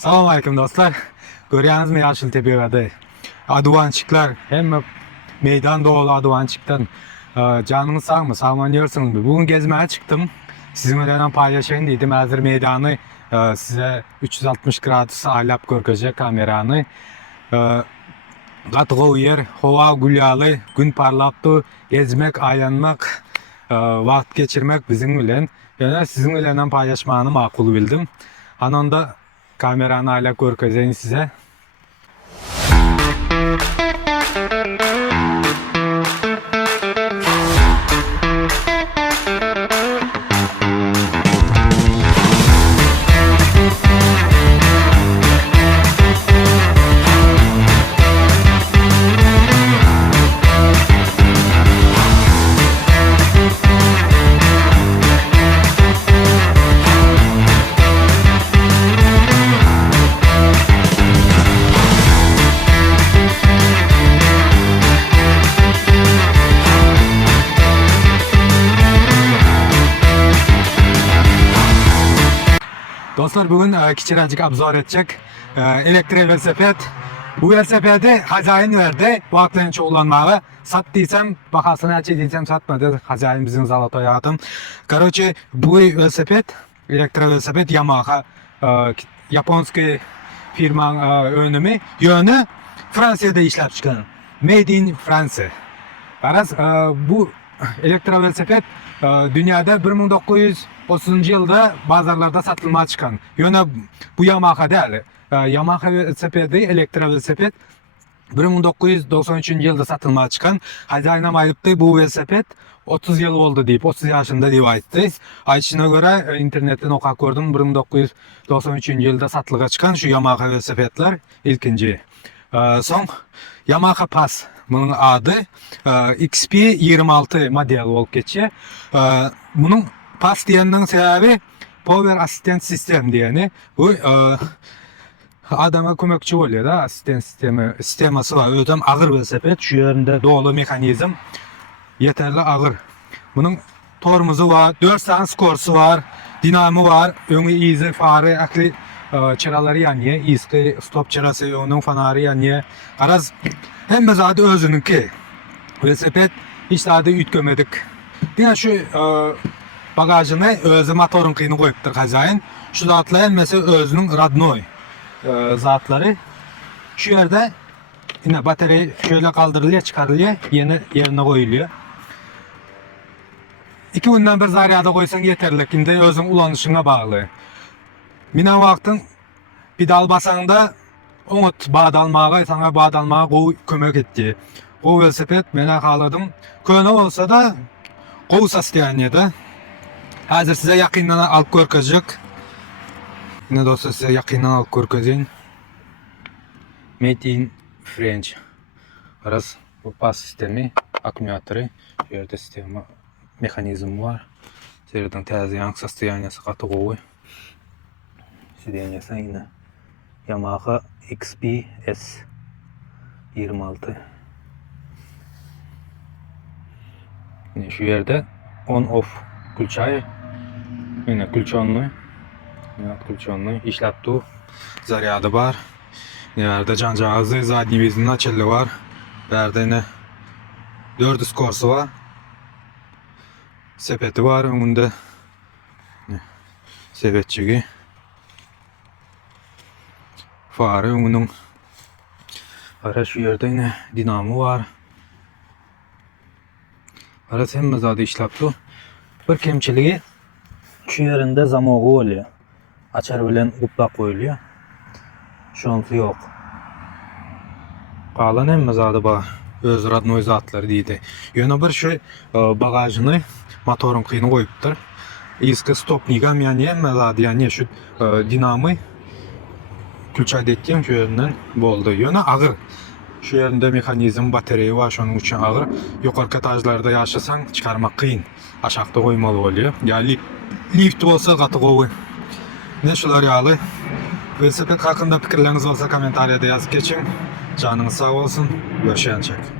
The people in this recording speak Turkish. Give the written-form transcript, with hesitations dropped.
Assalamu alaikum dostlar. Görüyorsunuz mu Yaşıl Tepe'de? Aduvançıklar hem meydan dolu aduvançıktan canınız sağ mı? Sağlanıyorsunuz mu? Bugün gezmeye çıktım. Sizinle paylaşayım dedim. Hazır meydanı size 360 gradus alap görkecek kameranı. Katığı yer, hava gülyalı, gün parlaptı. Gezmek, aylanmak, vakit geçirmek bizim bilen. Yani sizin bilen paylaşmanı makul bildim. Anında kameranı hala görkeceğim size. Dostlar bugün küçücük abzor edecek elektrik velosiped. Bu velosipedi hazayın verdi. Bu aklın çoğulanmağı. Sattıysam bakasını açıdıysam satmadı. Hazayın bizim zalata yadım. Короче bu velosiped elektrik velosiped Yamaha Japonski firma önümü yönü Fransa'da işlep çıkan. Made in France. Aras bu elektrik velosiped dünyada 1930 yılda bazarlarda satılmaya çıkan. Yine bu Yamaha değil. Yamaha velosipedi, elektrik velosiped 1993 yılda satılmaya çıkan. Hazayına ayıptı bu velosiped 30 yıl oldu deyip 30 yaşında deyip ayıptı. Ayçına göre internetten okuyup gördüm 1993 yılda satılığa çıkan şu Yamaha velosipedler ilkinci. Son Yamaha Pass bunun adı XP26 model olup geçiyor. Bunun Pass diyenin sebebi Power Assistant System diyeni. Bu adama kömekçi oluyor da asistan sisteması var. Ödem ağır velosiped şu yerinde dolu mekanizm yeterli ağır. Bunun tormuzu var, 4 tane skorsu var, dinamo var, önü izi, farı, akli çıraları yanıyor, izi, stop çırası, onun fanarı yanıyor. Araz hem zaten özününki velosiped hiç zaten ütkömedik. Yine şu bagajını özü motorun kıyını koyuptur hazayın. Şu zatlar mesela özünün radnoy zatları. Şu yerde yine bataryayı şöyle kaldırılıyor, çıkarılıyor, yeni yerine koyuluyor. 2 günden bir zaryada koysan yeterli. Şimdi özün ulanışına bağlı. Mine vaktin bir dal basanda umut bağdalmağa, sana bağdalmağa kömek etti. O velosiped bana kaladım. Köne olsa da kovsa isteyen de. Hazır size yakından alıp görkecek. Yine dostlar size yakından alıp görkeceğim. Made in French. Arası bu pas sistemi, akümülatörü, yerde sistemi, mekanizm var. Seriden tezi yank состояниесі katı kovu. Sideniyesi yine Yamaha XP-S 26. Yine şu yerde on off külçayı. Yine külçonlu. Yine külçonlu. İşlepti. Zaryadı var. Yerde cancağızı, zadni bezinin açılı var. Yerde yine 4 skorsu var. Sepeti var. Önünde sepetçiği. Farı önünün. Ara şu yerde yine dinamo var. Arası hem zaten işlepti. Bir kemçiliği şu yerinde zamoğu oluyor. Açar bilen uplak koyuluyor. Şansı yok. Kalan hem zaten bak öz radnoy zatları deydi. Yine bir şey bagajını motorun kıyını koyuptur. İski stopnigam yani hem zaten yani şu dinamı külçay ettiğim şu yerinden boldu. Yine ağır. Şu yerinde mekanizm bataryayı var şunun için ağır. Yukarı etajlarda yaşasan çıkarmak kıyın. Aşağıda koymalı oluyor. Yani lift olsa katı kovu. Ne şular yağlı. Velosiped hakkında fikirleriniz olsa komentariyada yazıp geçin. Canınız sağ olsun. Görüşencek.